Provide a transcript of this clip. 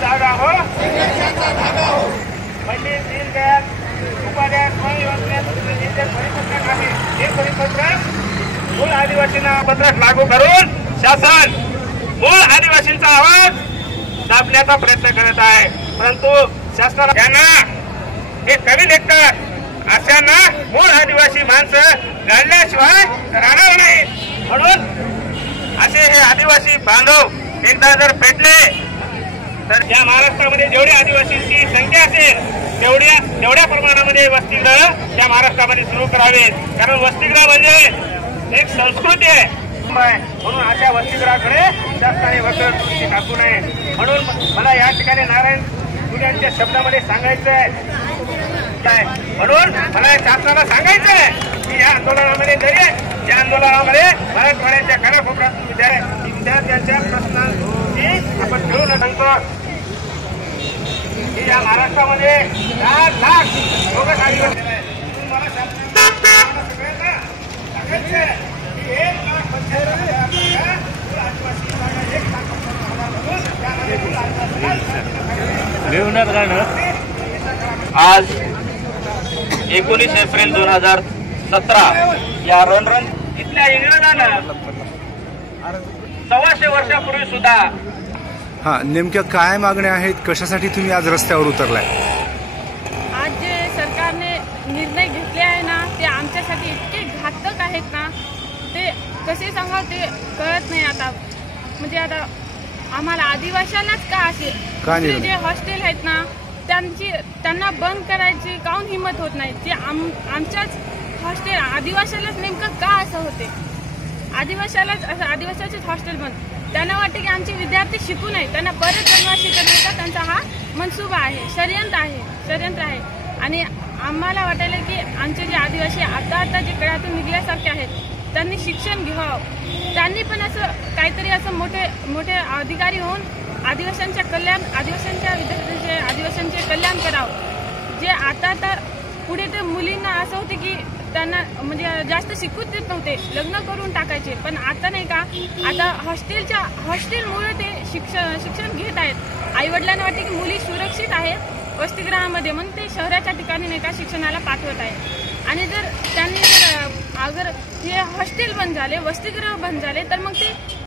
जागा हो पंडित दीनदयाळ उपाध्याय स्मरण योजनेचे परिपत्रक आहे. हे परिपत्रक मूळ आदिवासींना पत्रक लागू करून शासन मूळ आदिवासींचा आवाज दाबण्याचा प्रयत्न करत आहे. परंतु शासनाला त्यांना हे कमी लेखतात अशांना मूळ आदिवासी माणसं घालण्याशिवाय राहणार नाही. म्हणून असे हे आदिवासी बांधव एकदा जर पेटले तर या महाराष्ट्रामध्ये जेवढी आदिवासींची संख्या असेल तेवढ्या प्रमाणामध्ये वसतिगृह या महाराष्ट्रामध्ये सुरू करावेत. कारण वसतिगृह म्हणजे एक संस्कृती आहे. म्हणून अशा वसतिगृहाकडे शासनाने वक्र दृष्टी टाकू नये. म्हणून मला या ठिकाणी नारायण यांच्या शब्दामध्ये सांगायचं आहे काय, म्हणून मला शासनाला सांगायचं आहे की या आंदोलनामध्ये या आंदोलनामध्ये मराठवाड्याच्या कानाकोपऱ्यातून विद्यार्थ्यांच्या प्रश्नांची आपण ठेवून सांगतो की या महाराष्ट्रामध्ये 4 लाख लोक आदिवासी आहेत. मला शासनाला सगळ्यांना सांगायचं आहे की 1 लाख आज 19 एप्रिल 2017 या रणरण इथल्या इंग्रजांना 125 वर्षापूर्वी सुद्धा नेमक्या काय मागण्या आहेत, कशासाठी तुम्ही आज रस्त्यावर उतरलाय? आज जे सरकारने निर्णय घेतले आहे ना ते आमच्यासाठी इतके घातक आहेत ना, ते कसे सांगावं ते कळत नाही. आता म्हणजे आता आम्हाला आदिवासींनाच का असे जे हॉस्टेल आहेत ना त्यांना बंद करायची काऊन हिंमत होत नाही. ते आमच्याच हॉस्टेल आदिवासीलाच नेमकं का असं होते, आदिवासीचेच हॉस्टेल बंद. त्यांना वाटते की आमचे विद्यार्थी शिकू नये, त्यांना परत रहिवासी करण्याचा त्यांचा हा मनसुबा आहे, षडयंत्र आहे. आणि आम्हाला वाटायला की आमचे जे आदिवासी आता जे कळ्यातून निघल्यासारखे आहेत त्यांनी शिक्षण घ्यावं, त्यांनी पण असं काहीतरी असं मोठे अधिकारी होऊन आदिवासींच्या विद्यार्थ्यांचे कल्याण करावं. जे आता तर पुढे ते मुलींना असं होते की त्यांना म्हणजे जास्त शिकूच देत नव्हते, लग्न करून टाकायचे. पण आता नाही का, आता हॉस्टेलमुळे ते शिक्षण घेत आहेत. आईवडिलांना वाटते की मुली सुरक्षित आहेत वसतिगृहामध्ये म्हणून ते शहराच्या ठिकाणी नाही का शिक्षणाला पाठवत आहे. आणि जर त्यांनी अगर हे हॉस्टेल बंद झाले, वसतिगृह बंद झाले तर मग ते